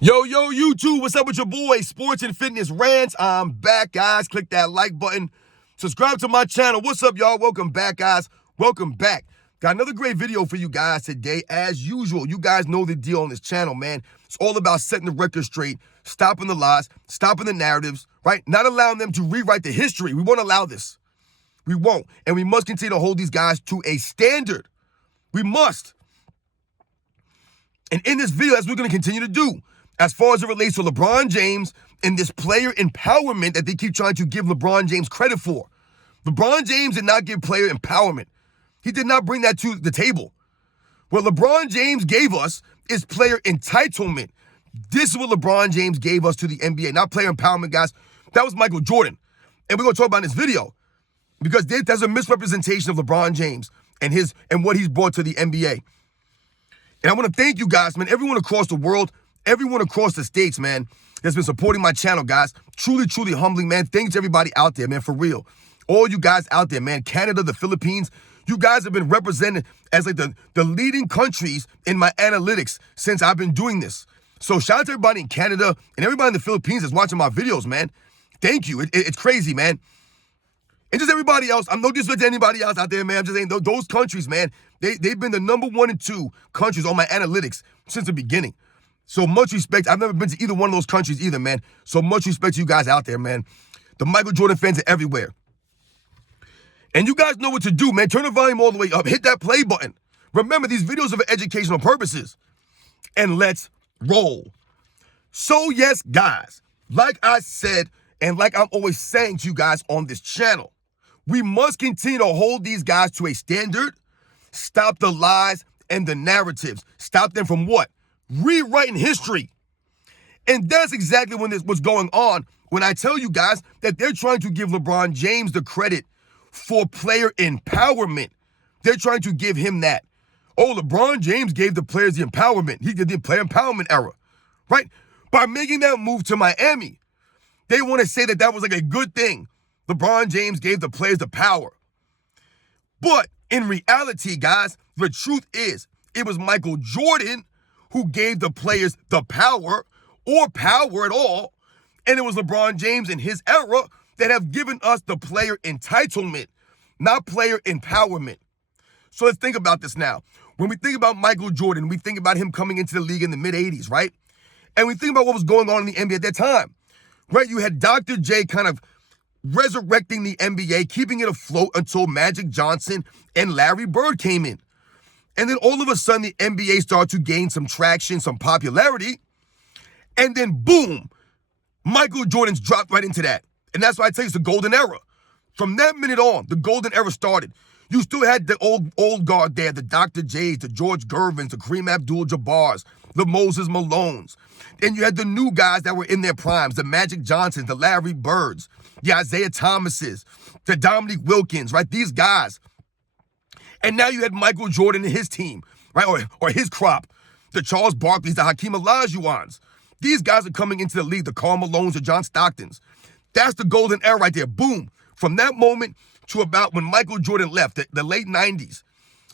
Yo, YouTube, what's up with your boy, Sports and Fitness Rants? I'm back, guys. Click that like button. Subscribe to my channel. What's up, y'all? Welcome back, guys. Welcome back. Got another great video for you guys today. As usual, you guys know the deal on this channel, man. It's all about setting the record straight, stopping the lies, stopping the narratives, right? Not allowing them to rewrite the history. We won't allow this. We won't. And we must continue to hold these guys to a standard. We must. And in this video, that's what we're going to continue to do. As far as it relates to LeBron James and this player empowerment that they keep trying to give LeBron James credit for. LeBron James did not give player empowerment. He did not bring that to the table. What LeBron James gave us is player entitlement. This is what LeBron James gave us to the NBA, not player empowerment, guys. That was Michael Jordan. And we're going to talk about in this video because there's a misrepresentation of LeBron James and what he's brought to the NBA. And I want to thank you guys, man, everyone across the world, everyone across the states, man, that's been supporting my channel, guys. Truly, truly humbling, man. Thanks to everybody out there, man, for real. All you guys out there, man, Canada, the Philippines, you guys have been represented as like the leading countries in my analytics since I've been doing this. So shout out to everybody in Canada and everybody in the Philippines that's watching my videos, man. Thank you. It's crazy, man. And just everybody else, I'm no disrespect to anybody else out there, man. I'm just saying those countries, man, they've been the number 1 and 2 countries on my analytics since the beginning. So much respect. I've never been to either one of those countries either, man. So much respect to you guys out there, man. The Michael Jordan fans are everywhere. And you guys know what to do, man. Turn the volume all the way up. Hit that play button. Remember, these videos are for educational purposes. And let's roll. So yes, guys, like I said, and like I'm always saying to you guys on this channel, we must continue to hold these guys to a standard, stop the lies and the narratives. Stop them from what? Rewriting history. And that's exactly when this was going on when I tell you guys that they're trying to give LeBron James the credit for player empowerment. They're trying to give him that. Oh, LeBron James gave the players the empowerment. He did the player empowerment era, right? By making that move to Miami, they want to say that that was like a good thing. LeBron James gave the players the power. But in reality, guys, the truth is it was Michael Jordan who gave the players the power or power at all. And it was LeBron James in his era that have given us the player entitlement, not player empowerment. So let's think about this now. When we think about Michael Jordan, we think about him coming into the league in the mid-'80s, right? And we think about what was going on in the NBA at that time, right? You had Dr. J kind of resurrecting the NBA, keeping it afloat until Magic Johnson and Larry Bird came in. And then all of a sudden, the NBA started to gain some traction, some popularity. And then boom, Michael Jordan's dropped right into that. And that's why I tell you it's the golden era. From that minute on, the golden era started. You still had the old guard there, the Dr. J's, the George Gervins, the Kareem Abdul-Jabbars, the Moses Malones. Then you had the new guys that were in their primes, the Magic Johnsons, the Larry Birds, the Isaiah Thomases, the Dominique Wilkins, right? These guys. And now you had Michael Jordan and his team, right? Or his crop, the Charles Barkleys, the Hakeem Olajuwons. These guys are coming into the league, the Karl Malones, the John Stocktons. That's the golden era right there. Boom. From that moment to about when Michael Jordan left, the late 90s,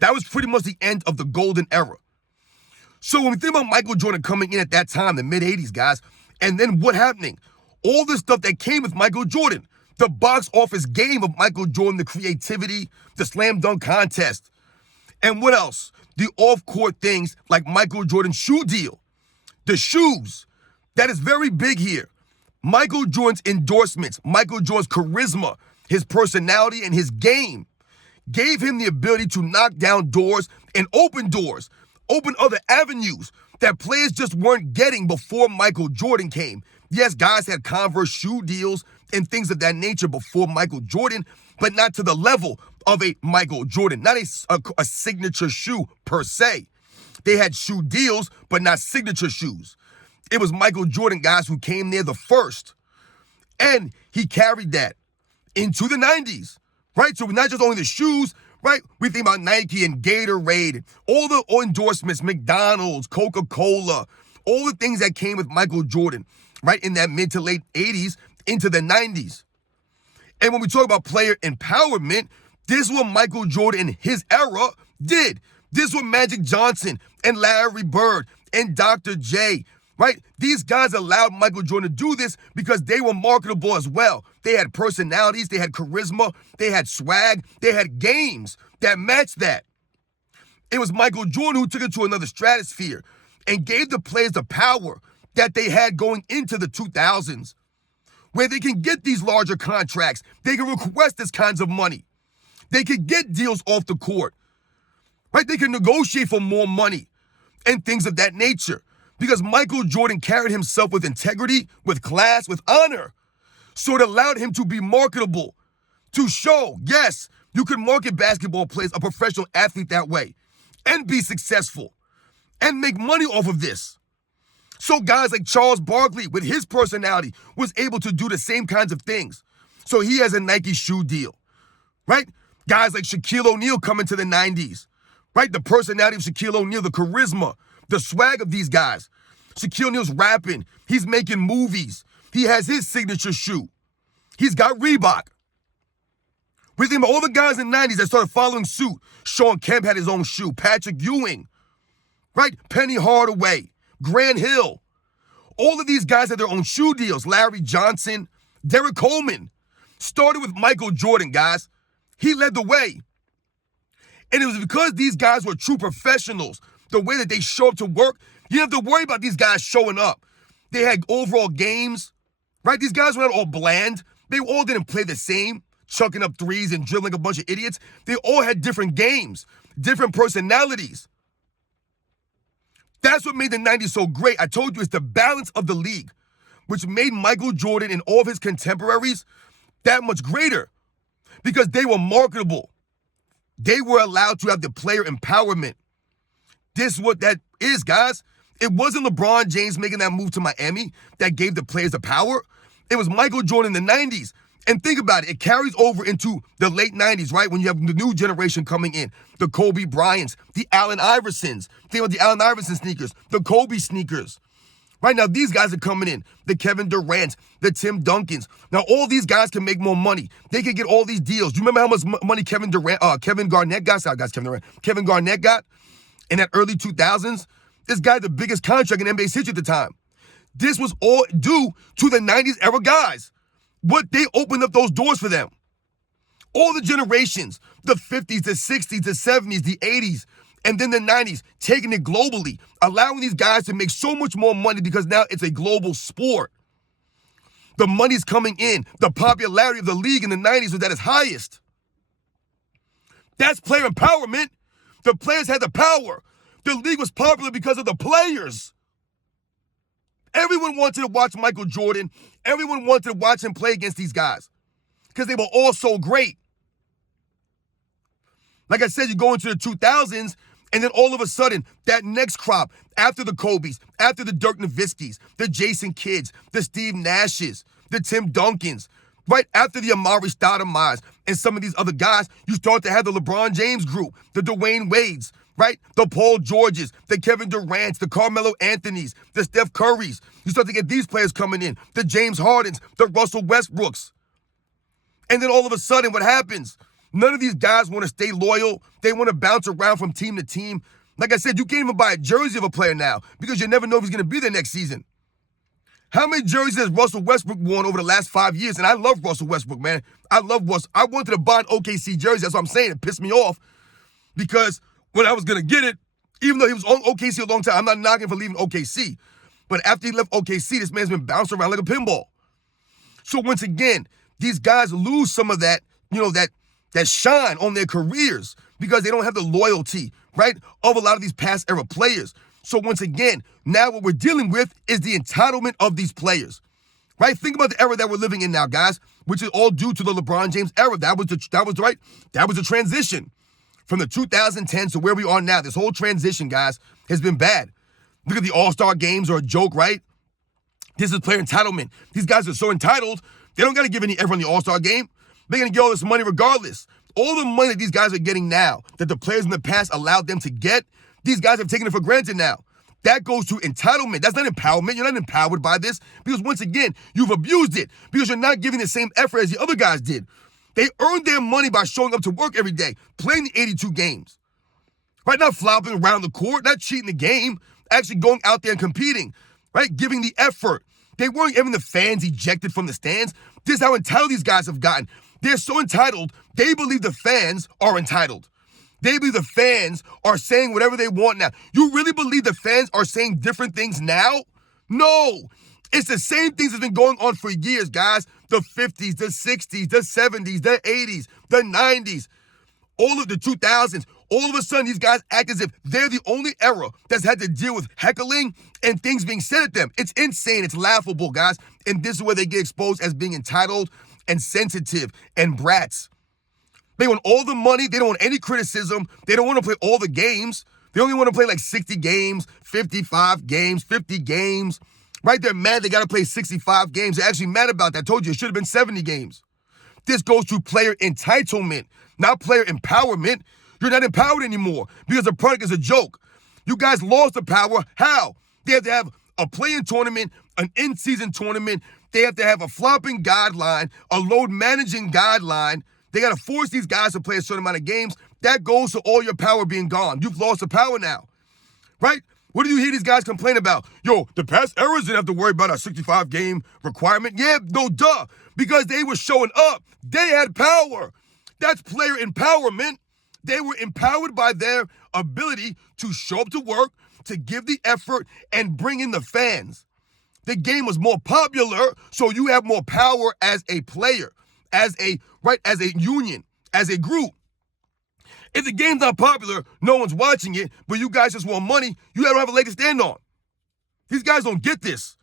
that was pretty much the end of the golden era. So when we think about Michael Jordan coming in at that time, the mid-'80s, guys, and then what happening? All the stuff that came with Michael Jordan, the box office game of Michael Jordan, the creativity, the slam dunk contest. And what else? The off-court things like Michael Jordan's shoe deal. The shoes. That is very big here. Michael Jordan's endorsements, Michael Jordan's charisma, his personality, and his game gave him the ability to knock down doors and open other avenues that players just weren't getting before Michael Jordan came. Yes, guys had Converse shoe deals and things of that nature before Michael Jordan, but not to the level of a Michael Jordan, not a signature shoe per se. They had shoe deals, but not signature shoes. It was Michael Jordan, guys, who came there the first. And he carried that into the 90s, right? So not just only the shoes, right? We think about Nike and Gatorade, all the endorsements, McDonald's, Coca-Cola, all the things that came with Michael Jordan, right? In that mid to late 80s into the 90s. And when we talk about player empowerment, this is what Michael Jordan in his era did. This is what Magic Johnson and Larry Bird and Dr. J right? These guys allowed Michael Jordan to do this because they were marketable as well. They had personalities, they had charisma, they had swag, they had games that matched that. It was Michael Jordan who took it to another stratosphere and gave the players the power that they had going into the 2000s, where they can get these larger contracts. They can request this kinds of money. They can get deals off the court, right? They can negotiate for more money and things of that nature because Michael Jordan carried himself with integrity, with class, with honor. So it allowed him to be marketable, to show, yes, you can market basketball players, a professional athlete that way, and be successful and make money off of this. So guys like Charles Barkley, with his personality, was able to do the same kinds of things. So he has a Nike shoe deal, right? Guys like Shaquille O'Neal coming to the 90s, right? The personality of Shaquille O'Neal, the charisma, the swag of these guys. Shaquille O'Neal's rapping. He's making movies. He has his signature shoe. He's got Reebok. We think about all the guys in the 90s that started following suit. Sean Kemp had his own shoe. Patrick Ewing, right? Penny Hardaway, Grant Hill. All of these guys had their own shoe deals. Larry Johnson, Derek Coleman. Started with Michael Jordan, guys. He led the way. And it was because these guys were true professionals, the way that they show up to work. You didn't have to worry about these guys showing up. They had overall games, right? These guys were not all bland. They all didn't play the same, chucking up threes and dribbling a bunch of idiots. They all had different games, different personalities. That's what made the 90s so great. I told you it's the balance of the league, which made Michael Jordan and all of his contemporaries that much greater because they were marketable. They were allowed to have the player empowerment. This is what that is, guys. It wasn't LeBron James making that move to Miami that gave the players the power. It was Michael Jordan in the 90s. And think about it. It carries over into the late 90s, right? When you have the new generation coming in. The Kobe Bryants, the Allen Iversons. Think about the Allen Iverson sneakers, the Kobe sneakers. Right now, these guys are coming in. The Kevin Durants, the Tim Duncans. Now, all these guys can make more money. They can get all these deals. Do you remember how much money Kevin Garnett got? Sorry, guys, Kevin Garnett got in that early 2000s? This guy had the biggest contract in NBA's history at the time. This was all due to the 90s era guys. What they opened up those doors for them. All the generations, the 50s, the 60s, the 70s, the 80s, and then the 90s, taking it globally, allowing these guys to make so much more money because now it's a global sport. The money's coming in. The popularity of the league in the 90s was at its highest. That's player empowerment. The players had the power. The league was popular because of the players. Everyone wanted to watch Michael Jordan. Everyone wanted to watch him play against these guys because they were all so great. Like I said, you go into the 2000s, and then all of a sudden, that next crop, after the Kobes, after the Dirk Nowitzkis, the Jason Kidds, the Steve Nashes, the Tim Duncans, right after the Amari Stoudemires and some of these other guys, you start to have the LeBron James group, the Dwayne Wades, right? The Paul Georges, the Kevin Durants, the Carmelo Anthonys, the Steph Currys. You start to get these players coming in, the James Hardens, the Russell Westbrooks. And then all of a sudden, what happens? None of these guys want to stay loyal. They want to bounce around from team to team. Like I said, you can't even buy a jersey of a player now because you never know if he's going to be there next season. How many jerseys has Russell Westbrook worn over the last 5 years? And I love Russell Westbrook, man. I love Russell. I wanted to buy an OKC jersey. That's what I'm saying. It pissed me off because when I was going to get it, even though he was on OKC a long time, I'm not knocking for leaving OKC. But after he left OKC, this man's been bouncing around like a pinball. So once again, these guys lose some of that, that shine on their careers because they don't have the loyalty, right, of a lot of these past era players. So once again, now what we're dealing with is the entitlement of these players, right? Think about the era that we're living in now, guys, which is all due to the LeBron James era. That was the transition from the 2010s to where we are now. This whole transition, guys, has been bad. Look at the All-Star games are a joke, right? This is player entitlement. These guys are so entitled, they don't got to give everyone the All-Star game. They're going to get all this money regardless. All the money that these guys are getting now, that the players in the past allowed them to get, these guys have taken it for granted now. That goes to entitlement. That's not empowerment. You're not empowered by this because, once again, you've abused it because you're not giving the same effort as the other guys did. They earned their money by showing up to work every day, playing the 82 games. Right? Not flopping around the court, not cheating the game, actually going out there and competing. right? Giving the effort. They weren't having the fans ejected from the stands. This is how entitled these guys have gotten. They're so entitled, they believe the fans are entitled. They believe the fans are saying whatever they want now. You really believe the fans are saying different things now? No. It's the same things that's been going on for years, guys. The 50s, the 60s, the 70s, the 80s, the 90s, all of the 2000s. All of a sudden, these guys act as if they're the only era that's had to deal with heckling and things being said at them. It's insane. It's laughable, guys. And this is where they get exposed as being entitled and sensitive and brats. They want all the money. They don't want any criticism. They don't want to play all the games. They only want to play like 60 games, 55 games, 50 games. Right? They're mad they got to play 65 games. They're actually mad about that. I told you it should have been 70 games. This goes to player entitlement, not player empowerment. You're not empowered anymore because the product is a joke. You guys lost the power. How? They have to have a play-in tournament, an in-season tournament. They have to have a flopping guideline, a load managing guideline. They got to force these guys to play a certain amount of games. That goes to all your power being gone. You've lost the power now, right? What do you hear these guys complain about? Yo, the past eras didn't have to worry about a 65-game requirement. Yeah, no duh, because they were showing up. They had power. That's player empowerment. They were empowered by their ability to show up to work, to give the effort, and bring in the fans. The game was more popular, so you have more power as a player, as a union, as a group. If the game's not popular, no one's watching it, but you guys just want money, you don't have a leg to stand on. These guys don't get this.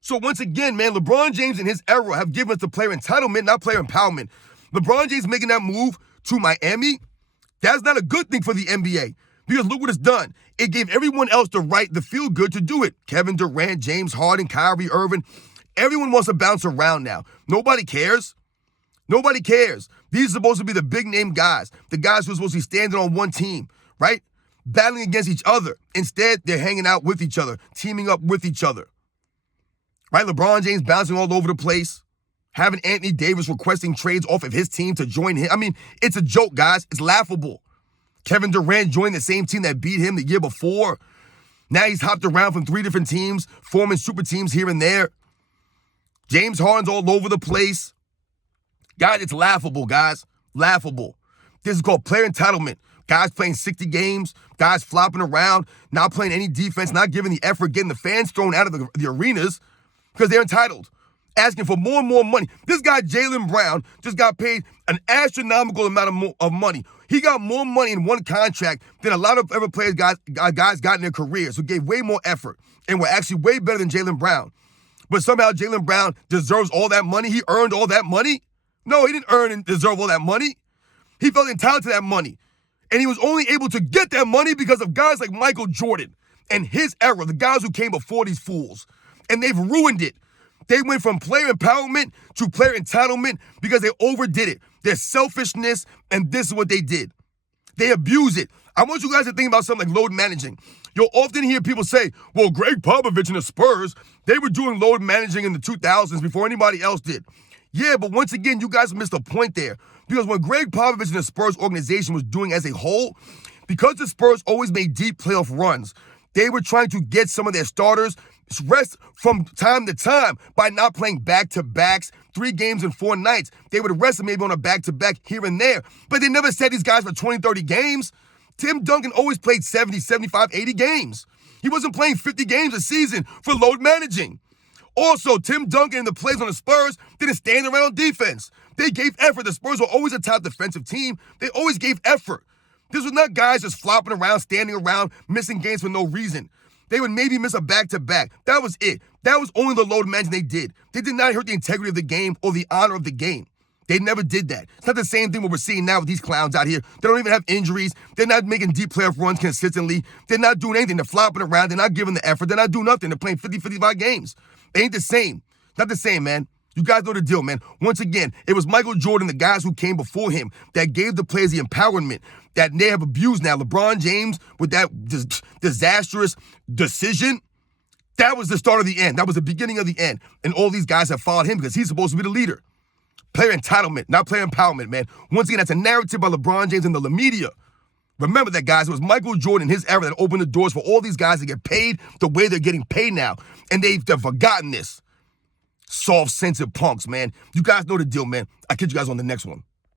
So once again, man, LeBron James and his era have given us the player entitlement, not player empowerment. LeBron James making that move to Miami, that's not a good thing for the NBA. Because look what it's done. It gave everyone else the right, the feel good to do it. Kevin Durant, James Harden, Kyrie Irving. Everyone wants to bounce around now. Nobody cares. Nobody cares. These are supposed to be the big name guys, the guys who are supposed to be standing on one team, right? Battling against each other. Instead, they're hanging out with each other, teaming up with each other. Right? LeBron James bouncing all over the place, having Anthony Davis requesting trades off of his team to join him. I mean, it's a joke, guys. It's laughable. Kevin Durant joined the same team that beat him the year before. Now he's hopped around from 3 different teams, forming super teams here and there. James Harden's all over the place. Guys, it's laughable, guys. Laughable. This is called player entitlement. Guys playing 60 games, guys flopping around, not playing any defense, not giving the effort, getting the fans thrown out of the arenas because they're entitled, asking for more and more money. This guy, Jaylen Brown, just got paid an astronomical amount of money. He got more money in one contract than a lot of other players guys got in their careers who gave way more effort and were actually way better than Jaylen Brown. But somehow Jaylen Brown deserves all that money. He earned all that money. No, he didn't earn and deserve all that money. He felt entitled to that money. And he was only able to get that money because of guys like Michael Jordan and his era, the guys who came before these fools. And they've ruined it. They went from player empowerment to player entitlement because they overdid it. Their selfishness, and this is what they did. They abuse it. I want you guys to think about something like load managing. You'll often hear people say, well, Greg Popovich and the Spurs, they were doing load managing in the 2000s before anybody else did. Yeah, but once again, you guys missed a point there. Because when Greg Popovich and the Spurs organization was doing as a whole, because the Spurs always made deep playoff runs, they were trying to get some of their starters rest from time to time by not playing back-to-backs, 3 games in 4 nights. They would rest them maybe on a back-to-back here and there. But they never set these guys for 20, 30 games. Tim Duncan always played 70, 75, 80 games. He wasn't playing 50 games a season for load managing. Also, Tim Duncan and the players on the Spurs didn't stand around on defense. They gave effort. The Spurs were always a top defensive team. They always gave effort. This was not guys just flopping around, standing around, missing games for no reason. They would maybe miss a back-to-back. That was it. That was only the load management they did. They did not hurt the integrity of the game or the honor of the game. They never did that. It's not the same thing what we're seeing now with these clowns out here. They don't even have injuries. They're not making deep playoff runs consistently. They're not doing anything. They're flopping around. They're not giving the effort. They're not doing nothing. They're playing 50, 55 games. They ain't the same. Not the same, man. You guys know the deal, man. Once again, it was Michael Jordan, the guys who came before him, that gave the players the empowerment that they have abused now. LeBron James, with that disastrous decision, that was the start of the end. That was the beginning of the end. And all these guys have followed him because he's supposed to be the leader. Player entitlement, not player empowerment, man. Once again, that's a narrative by LeBron James and the media. Remember that, guys. It was Michael Jordan in his era that opened the doors for all these guys to get paid the way they're getting paid now. And they've forgotten this. Soft-censored punks, man. You guys know the deal, man. I'll catch you guys on the next one.